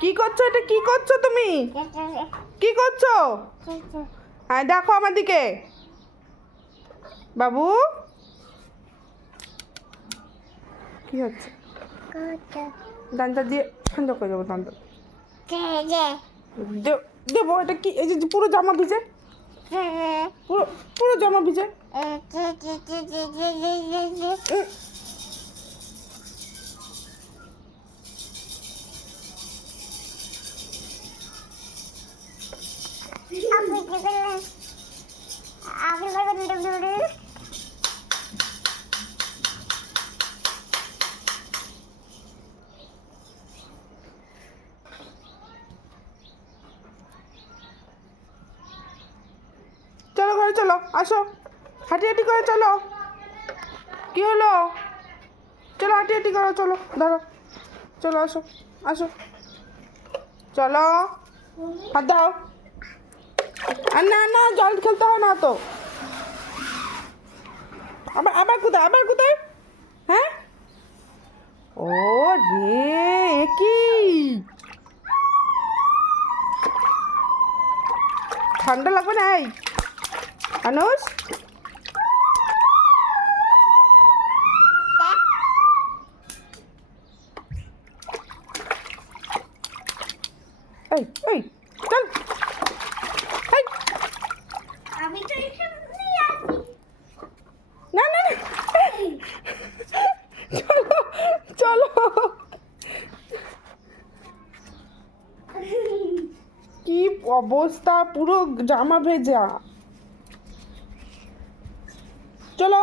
কি করছ এটা? কি করছ তুমি? কি করছ? হ্যাঁ দেখো আমার দিকে। বাবু? কি হচ্ছে? দানটা দিয়ে ঠান্ডা করে দেবো, দানটা। দেবো, এটা কি? এই যে পুরো জামা ভিজে। পুরো পুরো জামা ভিজে। চলো ঘরে চলো, আসো। হাঁটি হাঁটি করে চলো। কি হলো? চলো হাঁটি হাঁটি করো, চলো ধরো চলো, আসো আসো। চলো। হাত দাও। আর না না, জল খেলতে হয় না তো। আবার আবার কোথায় আবার কোথায়? হ্যাঁ? ও রে কি? ঠান্ডা লাগবে না এই? আনুষ? এই এই, চল এই আমি তো এখানে আছি না না না চলো চলো কি অবস্থা পুরো জামা ভেজা। চলো।